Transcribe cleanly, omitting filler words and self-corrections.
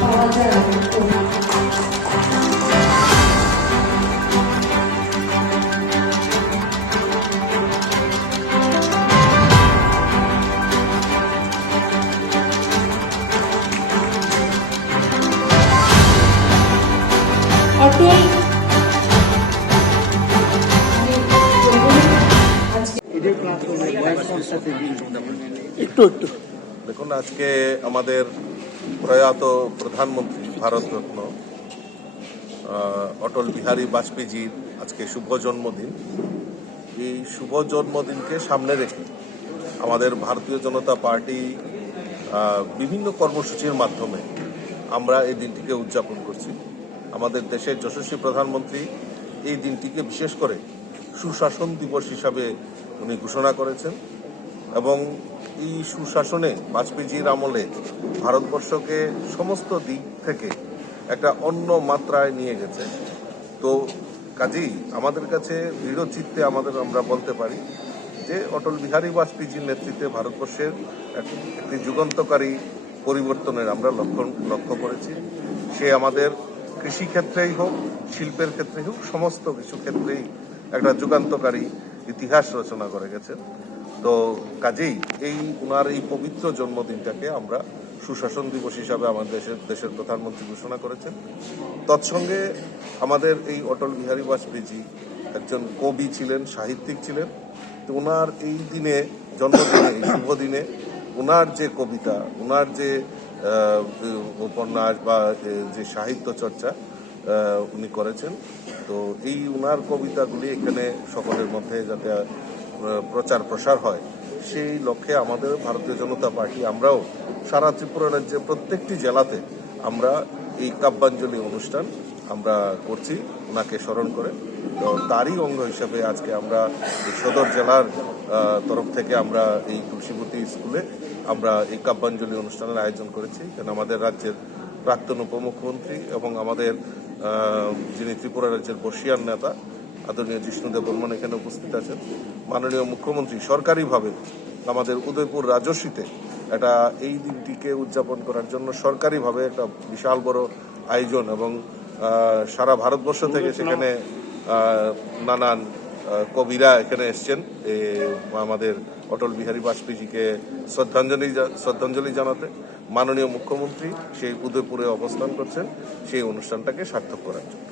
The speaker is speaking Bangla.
পাওয়া যায়। দেখুন, আজকে আমাদের প্রয়াত প্রধানমন্ত্রী ভারতরত্ন অটল বিহারী বাজপেয়ীজির আজকে শুভ জন্মদিন। এই শুভ জন্মদিনকে সামনে রেখে আমাদের ভারতীয় জনতা পার্টি বিভিন্ন কর্মসূচির মাধ্যমে আমরা এই দিনটিকে উদযাপন করছি। আমাদের দেশের যশস্বী প্রধানমন্ত্রী এই দিনটিকে বিশেষ করে সুশাসন দিবস হিসাবে উনি ঘোষণা করেছেন এবং এই সুশাসনে বাজপেয়ীজির আমলে ভারতবর্ষকে সমস্ত দিক থেকে একটা অন্য মাত্রায় নিয়ে গেছে। তো কাজেই আমাদের কাছে দৃঢ় চিত্তে আমরা বলতে পারি যে অটল বিহারী বাজপেয়ীজির নেতৃত্বে ভারতবর্ষের একটি যুগান্তকারী পরিবর্তনের আমরা লক্ষ্য করেছি। সে আমাদের কৃষিক্ষেত্রেই হোক, শিল্পের ক্ষেত্রেই হোক, সমস্ত কিছু ক্ষেত্রেই একটা যুগান্তকারী ইতিহাস রচনা করে গেছেন। তো কাজেই ওনার এই পবিত্র জন্মদিনটাকে আমরা সুশাসন দিবস হিসাবে আমাদের দেশের প্রধানমন্ত্রী ঘোষণা করেছেন। তৎসঙ্গে আমাদের এই অটল বিহারী বাজপেয়ীজি একজন কবি ছিলেন, সাহিত্যিক ছিলেন। তো ওনার এই দিনে, জন্মদিনে, এই শুভ দিনে ওনার যে কবিতা, ওনার যে উপন্যাস বা যে সাহিত্য চর্চা উনি করেছেন, তো এই ওনার কবিতাগুলি এখানে সকলের মধ্যে যাতে প্রচার প্রসার হয়, সেই লক্ষ্যে আমাদের ভারতীয় জনতা পার্টি আমরাও সারা ত্রিপুরা রাজ্যের প্রত্যেকটি জেলাতে আমরা এই কাব্যাঞ্জলি অনুষ্ঠান আমরা করছি ওনাকে স্মরণ করে। তো তারই অঙ্গ হিসাবে আজকে আমরা এই সদর জেলার তরফ থেকে আমরা এই তুলসীবতী স্কুলে আমরা এই কাব্যাঞ্জলি অনুষ্ঠানের আয়োজন করেছি। কেন আমাদের রাজ্যের প্রাক্তন উপমুখ্যমন্ত্রী এবং আমাদের যিনি ত্রিপুরা রাজ্যের বর্ষিয়ান নেতা আদরণীয় জিষ্ণুদেব বর্মন এখানে উপস্থিত আছেন। মাননীয় মুখ্যমন্ত্রী সরকারিভাবে আমাদের উদয়পুর রাজস্বীতে একটা এই দিনটিকে উদযাপন করার জন্য সরকারিভাবে একটা বিশাল বড় আয়োজন এবং সারা ভারতবর্ষ থেকে সেখানে নানান কবিরা এখানে এসছেন আমাদের অটল বিহারী বাজপেয়ীজিকে শ্রদ্ধাঞ্জলি জানাতে। মাননীয় মুখ্যমন্ত্রী সেই উদয়পুরে অবস্থান করছেন সেই অনুষ্ঠানটাকে সার্থক করার জন্য।